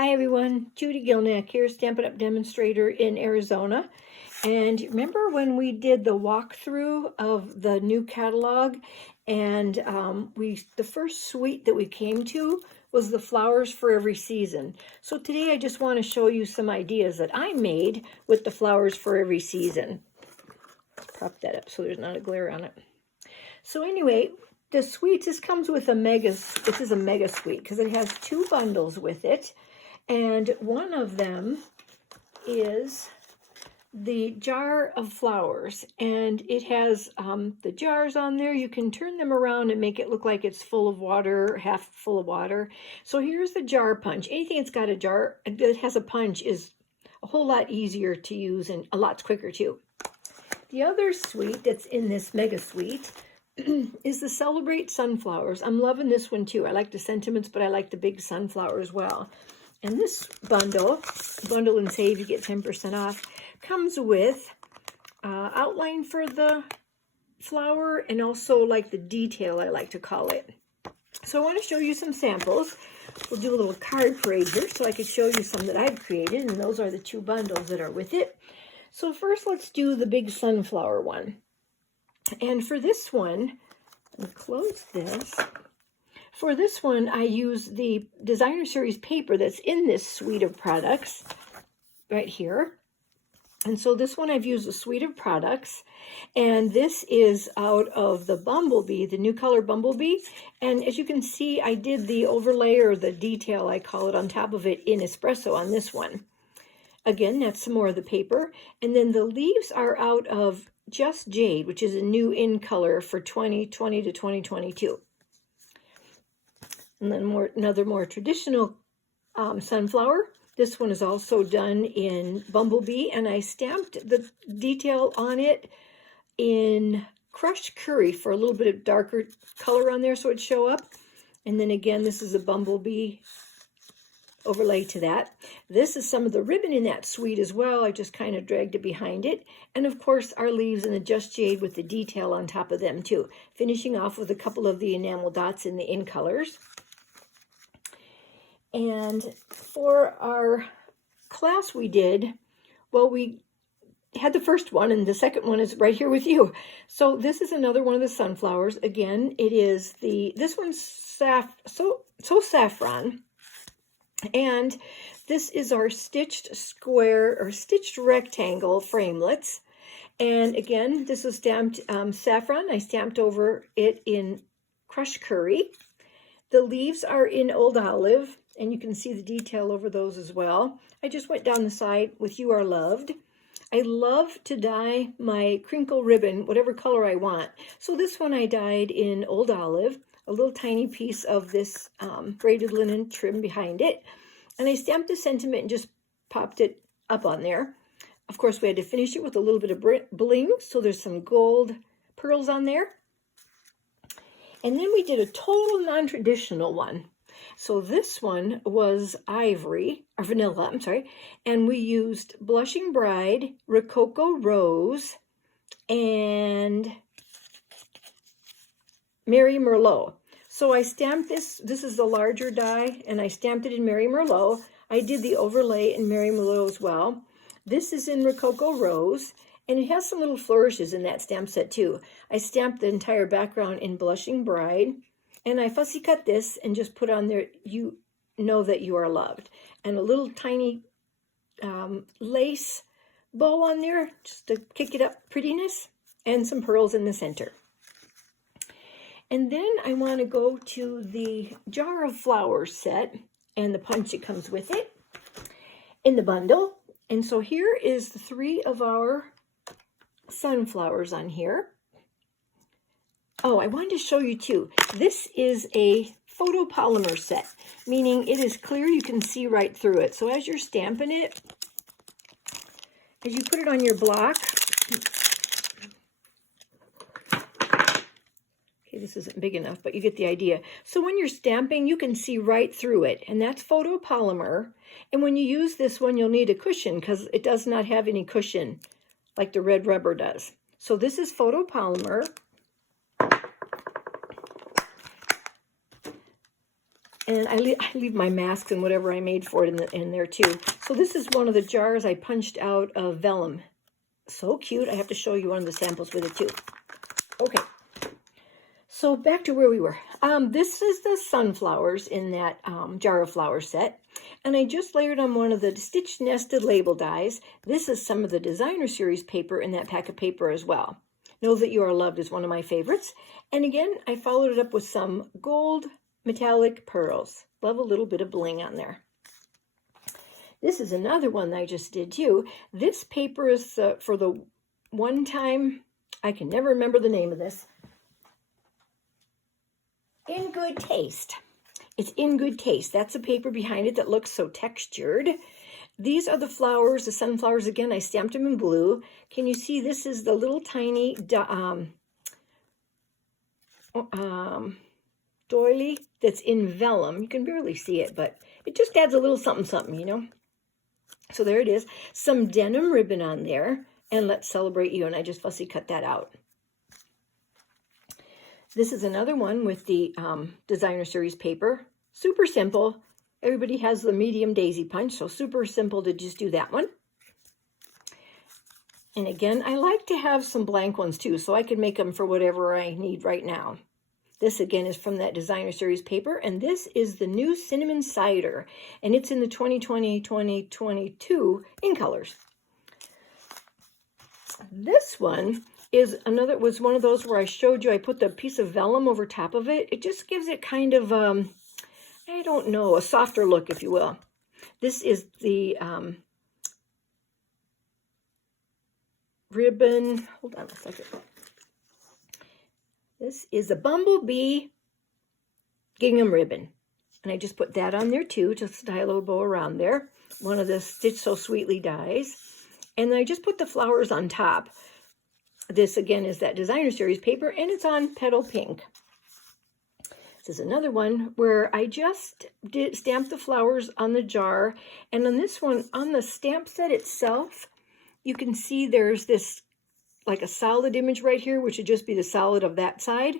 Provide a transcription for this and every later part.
Hi everyone, Judy Gilnack here, Stampin' Up! Demonstrator in Arizona. And remember when we did the walkthrough of the new catalog, and the first suite that we came to was the flowers for every season. So today I just want to show you some ideas that I made with the flowers for every season. Let's prop that up so there's not a glare on it. So anyway, the suites, this comes with this is a mega suite because it has two bundles with it. And one of them is the jar of flowers, and it has the jars on there. You can turn them around and make it look like it's full of water, half full of water. So here's the jar punch. Anything that's got a jar that has a punch is a whole lot easier to use and a lot quicker too. The other suite that's in this mega suite is the Celebrate Sunflowers. I'm loving this one too. I like the sentiments, but I like the big sunflower as well. And this bundle and save, you get 10% off, comes with outline for the flower and also like the detail, I like to call it. So I want to show you some samples. We'll do a little card parade here so I can show you some that I've created, and those are the two bundles that are with it. So first let's do the big sunflower one. And for this one, let me close this. For this one, I use the Designer Series paper that's in this suite of products right here. And so this one I've used a suite of products. And this is out of the Bumblebee, the new color Bumblebee. And as you can see, I did the overlay or the detail, I call it, on top of it in espresso on this one. Again, that's some more of the paper. And then the leaves are out of Just Jade, which is a new in color for 2020 to 2022. And then another more traditional sunflower. This one is also done in Bumblebee, and I stamped the detail on it in crushed curry for a little bit of darker color on there so it'd show up. And then again, this is a Bumblebee overlay to that. This is some of the ribbon in that suite as well. I just kind of dragged it behind it. And of course, our leaves in the Just Jade with the detail on top of them too. Finishing off with a couple of the enamel dots in the in colors. And for our class we did, well, we had the first one, and the second one is right here with you. So this is another one of the sunflowers. Again, it is this one's saffron. And this is our stitched square or stitched rectangle framelets. And again, this was stamped saffron. I stamped over it in crushed curry. The leaves are in Old Olive, and you can see the detail over those as well. I just went down the side with You Are Loved. I love to dye my crinkle ribbon, whatever color I want. So this one I dyed in Old Olive, a little tiny piece of this braided linen trim behind it. And I stamped the sentiment and just popped it up on there. Of course, we had to finish it with a little bit of bling, so there's some gold pearls on there. And then we did a total non-traditional one. So this one was ivory, or vanilla, I'm sorry, and we used Blushing Bride, Rococo Rose, and Mary Merlot. So I stamped this is the larger die, and I stamped it in Mary Merlot. I did the overlay in Mary Merlot as well. This is in Rococo Rose, and it has some little flourishes in that stamp set too. I stamped the entire background in Blushing Bride, and I fussy cut this and just put on there, You Know That You Are Loved. And a little tiny lace bow on there, just to kick it up prettiness, and some pearls in the center. And then I want to go to the Jar of Flowers set and the punch that comes with it in the bundle. And so here is the three of our sunflowers on here. Oh, I wanted to show you too. This is a photopolymer set, meaning it is clear, you can see right through it. So as you're stamping it, as you put it on your block, okay, this isn't big enough, but you get the idea. So when you're stamping, you can see right through it, and that's photopolymer. And when you use this one, you'll need a cushion because it does not have any cushion like the red rubber does. So this is photopolymer. And I leave my masks and whatever I made for it in there too. So this is one of the jars I punched out of vellum. So cute. I have to show you one of the samples with it too. Okay. So back to where we were. This is the sunflowers in that jar of flower set. And I just layered on one of the stitch nested label dies. This is some of the designer series paper in that pack of paper as well. Know That You Are Loved is one of my favorites. And again, I followed it up with some gold metallic pearls. Love a little bit of bling on there. This is another one that I just did too. This paper is for the one time, I can never remember the name of this. In Good Taste. It's In Good Taste. That's the paper behind it that looks so textured. These are the flowers, the sunflowers. Again, I stamped them in blue. Can you see this is the little tiny doily that's in vellum. You can barely see it, but it just adds a little something, something, you know. So there it is. Some denim ribbon on there. And Let's Celebrate You. And I just fussy cut that out. This is another one with the designer series paper. Super simple. Everybody has the medium daisy punch, so super simple to just do that one. And again, I like to have some blank ones too, so I can make them for whatever I need right now. This again is from that designer series paper, and this is the new Cinnamon Cider, and it's in the 2020-2022 in colors. This one was one of those where I showed you I put the piece of vellum over top of it. It just gives it kind of, I don't know, a softer look, if you will. This is the ribbon. Hold on a second. This is a Bumblebee gingham ribbon. And I just put that on there too, just to tie a little bow around there. One of the Stitch So Sweetly dies. And then I just put the flowers on top. This again is that designer series paper, and it's on Petal Pink. This is another one where I just stamped the flowers on the jar. And on this one, on the stamp set itself, you can see there's this like a solid image right here, which would just be the solid of that side.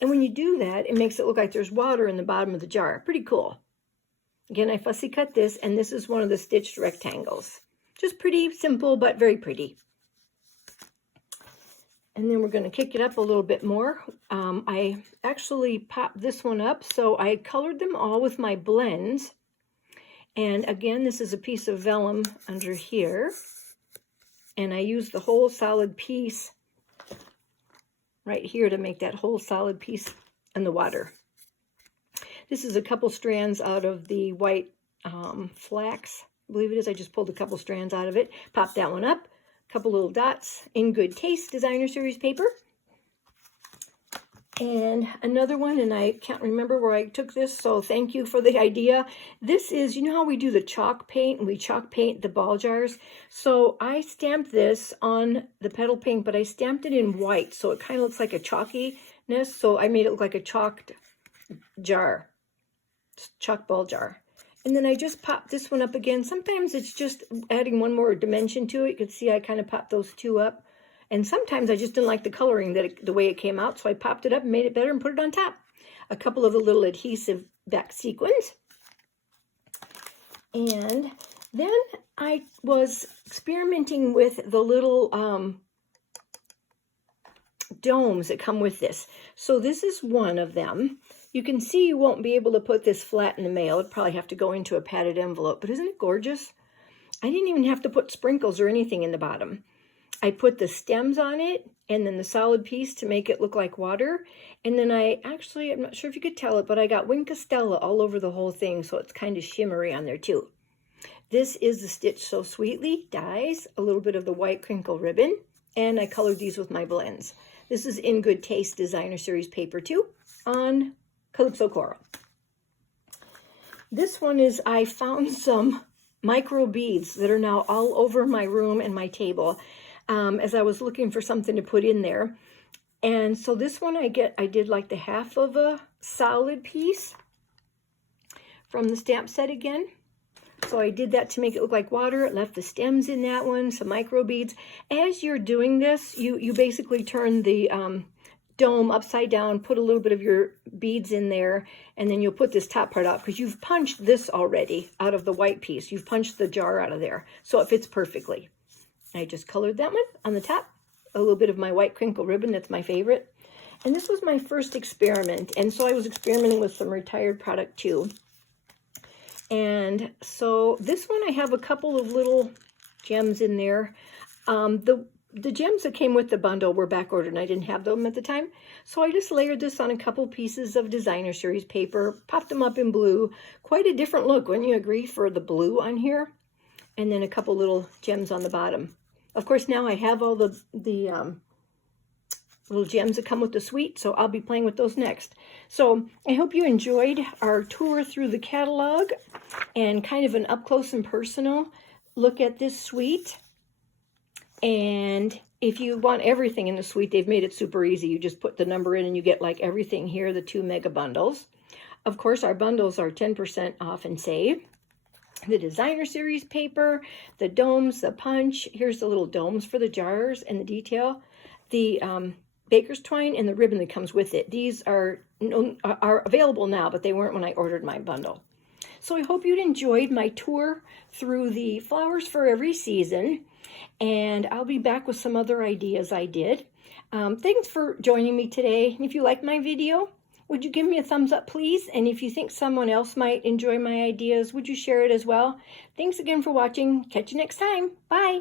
And when you do that, it makes it look like there's water in the bottom of the jar. Pretty cool. Again, I fussy cut this, and this is one of the stitched rectangles. Just pretty simple, but very pretty. And then we're going to kick it up a little bit more. I actually popped this one up, so I colored them all with my blends. And again, this is a piece of vellum under here. And I used the whole solid piece right here to make that whole solid piece in the water. This is a couple strands out of the white flax, I believe it is. I just pulled a couple strands out of it. Popped that one up. Couple little dots. In Good Taste designer series paper. And another one, and I can't remember where I took this, so thank you for the idea. This is, you know how we do the chalk paint, and we chalk paint the ball jars? So I stamped this on the Petal Pink, but I stamped it in white, so it kind of looks like a chalkiness, so I made it look like a chalked jar, chalk ball jar. And then I just popped this one up again. Sometimes it's just adding one more dimension to it. You can see I kind of popped those two up. And sometimes I just didn't like the coloring, the way it came out, so I popped it up and made it better and put it on top. A couple of the little adhesive back sequins. And then I was experimenting with the little domes that come with this. So this is one of them. You can see you won't be able to put this flat in the mail. It'd probably have to go into a padded envelope, but isn't it gorgeous? I didn't even have to put sprinkles or anything in the bottom. I put the stems on it and then the solid piece to make it look like water. And then I'm not sure if you could tell it, but I got Wink Stella all over the whole thing, so it's kind of shimmery on there too. This is the Stitch So Sweetly dies, a little bit of the white crinkle ribbon, and I colored these with my blends. This is In Good Taste designer series paper too, on Calypso Coral. This one is, I found some micro beads that are now all over my room and my table. As I was looking for something to put in there. And so this one I did like the half of a solid piece from the stamp set again. So I did that to make it look like water. It left the stems in that one, some micro beads. As you're doing this, you basically turn the dome upside down, put a little bit of your beads in there, and then you'll put this top part out because you've punched this already out of the white piece. You've punched the jar out of there, so it fits perfectly. I just colored that one on the top, a little bit of my white crinkle ribbon, that's my favorite. And this was my first experiment, and so I was experimenting with some retired product too. And so this one I have a couple of little gems in there. The gems that came with the bundle were back ordered and I didn't have them at the time. So I just layered this on a couple pieces of designer series paper, popped them up in blue. Quite a different look, wouldn't you agree, for the blue on here? And then a couple little gems on the bottom. Of course, now I have all the little gems that come with the suite, so I'll be playing with those next. So I hope you enjoyed our tour through the catalog and kind of an up close and personal look at this suite. And if you want everything in the suite, they've made it super easy. You just put the number in and you get like everything here, the 2 mega bundles. Of course, our bundles are 10% off and save. The designer series paper, the domes, the punch. Here's the little domes for the jars and the detail. The baker's twine and the ribbon that comes with it. These are available now, but they weren't when I ordered my bundle. So I hope you'd enjoyed my tour through the flowers for every season. And I'll be back with some other ideas I did. Thanks for joining me today. If you like my video, would you give me a thumbs up, please? And if you think someone else might enjoy my ideas, would you share it as well? Thanks again for watching. Catch you next time. Bye.